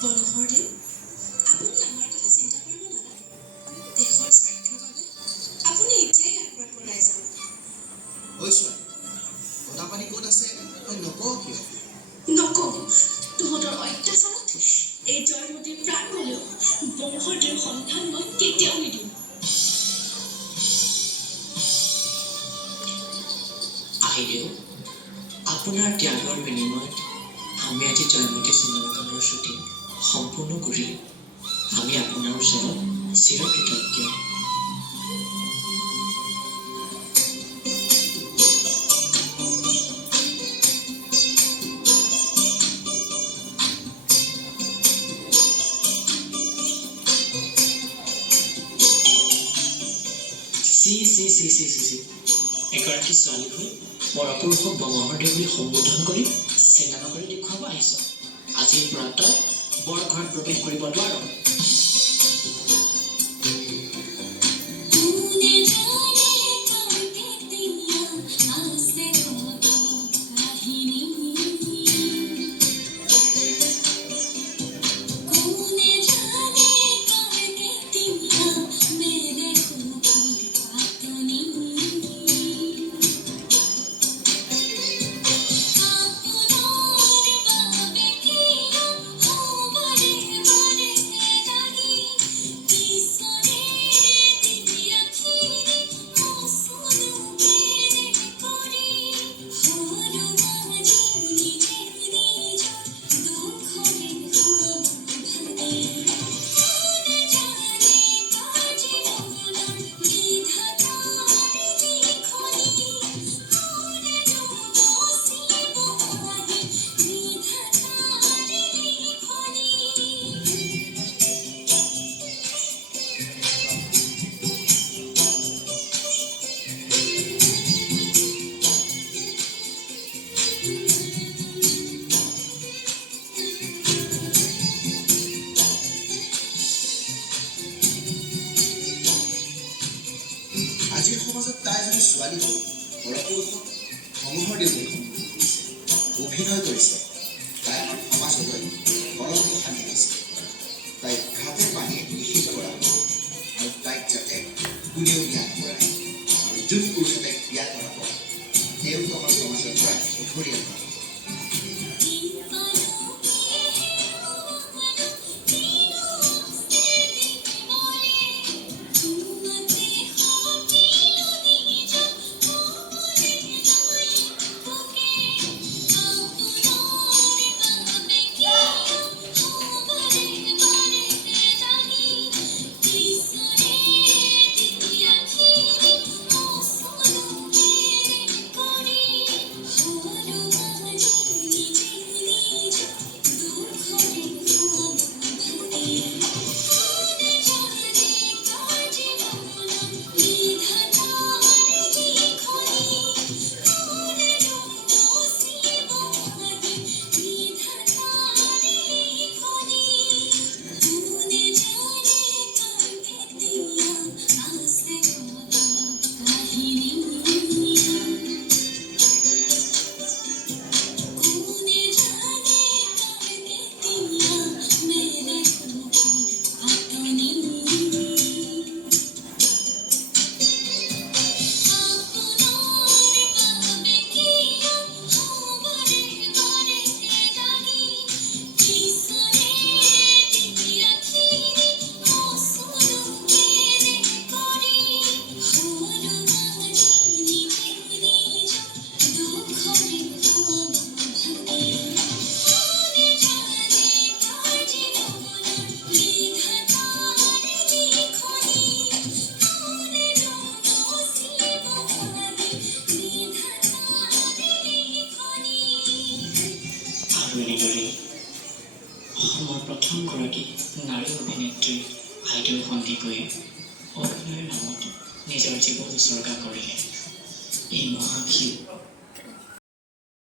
বংশৰদেৱ, আপুনি আমাৰ কথা চিন্তা কৰিব নালাগে। দেশৰ স্বাৰ্থৰ বাবে আপুনি এতিয়াই ইয়াৰ পৰা পলাই যাওক। ঐ ছোৱালী, কটা পানী ক'ত আছে তই নকওঁ কিয়? নকওঁ, তহঁতৰ অত্যাচাৰত এই জয়মতীৰ প্ৰাণ গলেও বংশৰদেৱৰ সন্ধান মই কেতিয়াও নিদিওঁ। আহিলেও আপোনাৰ ত্যাগৰ বিনিময়ত আমি আজি জয়মতী চিনেমাখনৰ শ্বুটিং সম্পূৰ্ণ কৰিলোঁ। আমি আপোনাৰ ওচৰত চিৰকৃতজ্ঞ। এগৰাকী ছোৱালী হৈ পৰপুৰুষক বংশৰদেৱ বুলি সম্বোধন কৰি চিনেমা কৰি দেখুৱাব আহিছ। আজিৰ পৰা তই বৰ ঘৰত প্ৰৱেশ কৰিব নোৱাৰ। আজিৰ সমাজত তাই এজনী ছোৱালী হৈ পৰপুৰুষক বংশৰদেৱ বুলি সম্বোধন কৰিছে, অভিনয় কৰিছে। তাই আমাৰ সমাজলৈ কলংক সানি দিছে। তাইক ঘাটে পানীয়ে নিষেধ কৰা আৰু তাইক যাতে কোনেও বিয়া নকৰায় আৰু যোন পুৰুষে তাইক বিয়া কৰাব তেওঁক আমাৰ সমাজৰ পৰা উঠৰিয়া কৰা। অসমৰ প্ৰথমগৰাকী নাৰী অভিনেত্ৰী আইদেউ সন্দিকৈয়ে অভিনয়ৰ নামত নিজৰ জীৱন উচৰ্গা কৰিলে। এই মহাশিল্পী